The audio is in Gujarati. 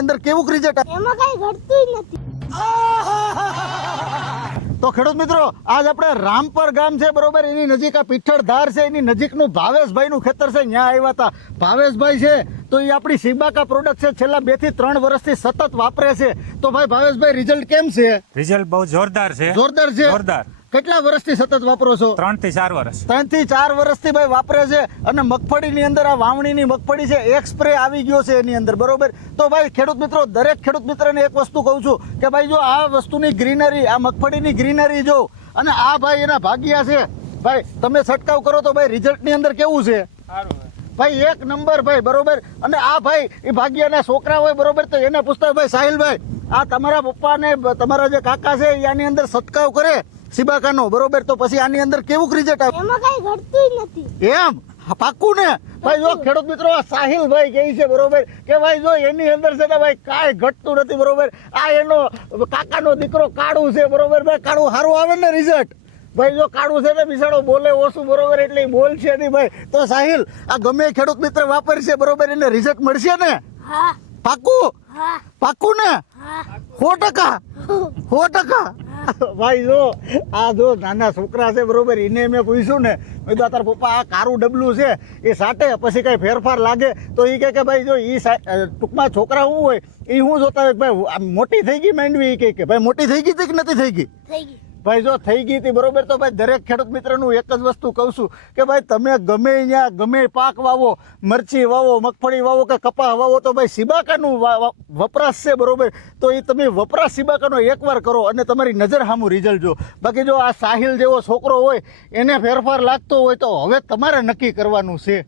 અંદર કેવું રિઝલ્ટ એમાં કઈ ઘટતું નથી। તો ખેડૂત મિત્રો આજ આપણે રામપર ગામ છે બરોબર, એની નજીક આ પીઠળધાર છે, એની નજીકનું ભાવેશભાઈનું ખેતર છે, ત્યાં આવ્યા હતા। ભાવેશભાઈ છે તો એ આપણી સિબાકા પ્રોડક્ટ છે, છેલ્લા 2 થી 3 વર્ષથી સતત વાપરે છે। તો ભાઈ ભાવેશભાઈ રિઝલ્ટ કેમ છે? રિઝલ્ટ બહુ જોરદાર છે। જોરદાર છે? જોરદાર। કેટલા વર્ષથી સતત વાપરો છો? 3 થી 4 વર્ષ। 3 થી 4 વર્ષથી ભાઈ વાપરે છે। અને મગફળીની અંદર આ વાવણીની મગફળી છે, એક સ્પ્રે આવી ગયો છે એની અંદર બરોબર। તો ભાઈ ખેડૂત મિત્રો, દરેક ખેડૂત મિત્રને એક વસ્તુ કહું છું કે ભાઈ જો આ વસ્તુની ગ્રીનરી, આ મગફળીની ગ્રીનરી જો, અને આ ભાઈ એના ભાગ્યા છે ભાઈ, તમે છંટકાવ કરો તો ભાઈ રિઝલ્ટની અંદર કેવું છે ભાઈ? 1 નંબર ભાઈ બરોબર। અને આ ભાઈ એ ભાગ્યના છોકરા હોય બરોબર, તો એને પૂછતા ભાઈ સાહિલભાઈ, આ તમારા પપ્પા ને તમારા જે કાકા છે આની અંદર છંટકાવ કરે સિબાકાનો બરોબર, તો પછી આની અંદર કેવું રિઝલ્ટ આવે? એમાં કઈ ઘટતું નથી। એમ પાક્કું ને ભાઈ? જો ખેડૂત મિત્રો, આ સાહિલભાઈ કહે છે બરોબર કે ભાઈ જો એની અંદર છે ને ભાઈ કાંઈ ઘટતું નથી બરોબર। આ એનો કાકાનો દીકરો કાળું છે બરોબર ભાઈ, કાળું સારું આવે ને રિઝલ્ટ ભાઈ? જો કાળું છે ને બિચારો બોલે ઓછું બરોબર, એટલે બોલ છે નહીં ભાઈ। તો સાહિલ, આ ગમે ખેડૂત મિત્ર વાપરશે બરોબર, એને રિઝલ્ટ મળશે ને? હા પાક્કું? હા પાક્કું ને? હા 100%? 100%? ભાઈ જો આ જો નાના છોકરા છે બરોબર, એને મેં પૂછ્યું ને, મેં તો તારા પપ્પા આ કારું ડબલું છે એ સાટે પછી કઈ ફેરફાર લાગે? તો એ કહે કે ભાઈ જો એ ટૂંકમાં છોકરા શું હોય એ શું જોતા હોય ભાઈ, આ મોટી થઈ ગઈ માંડવી, એ કે ભાઈ મોટી થઈ ગઈ હતી કે નથી થઈ ગઈ? થઈ ગઈ ભાઈ જો થઈ ગઈ હતી બરોબર, તો ભાઈ દરેક ખેડૂત મિત્રનું એક જ વસ્તુ કહું છું કે ભાઈ તમે ગમે અહીંયા ગમે પાક વાવો, મરચી વાવો, મગફળી વાવો કે કપા વાવો, તો ભાઈ સિબાકાનું વપરાશ છે બરોબર, તો એ તમે વપરાશ સિબાકાનો એકવાર કરો અને તમારી નજર સામું રિઝલ્ટ જો। બાકી જો આ સાહિલ જેવો છોકરો હોય એને ફેરફાર લાગતો હોય તો હવે તમારે નક્કી કરવાનું છે।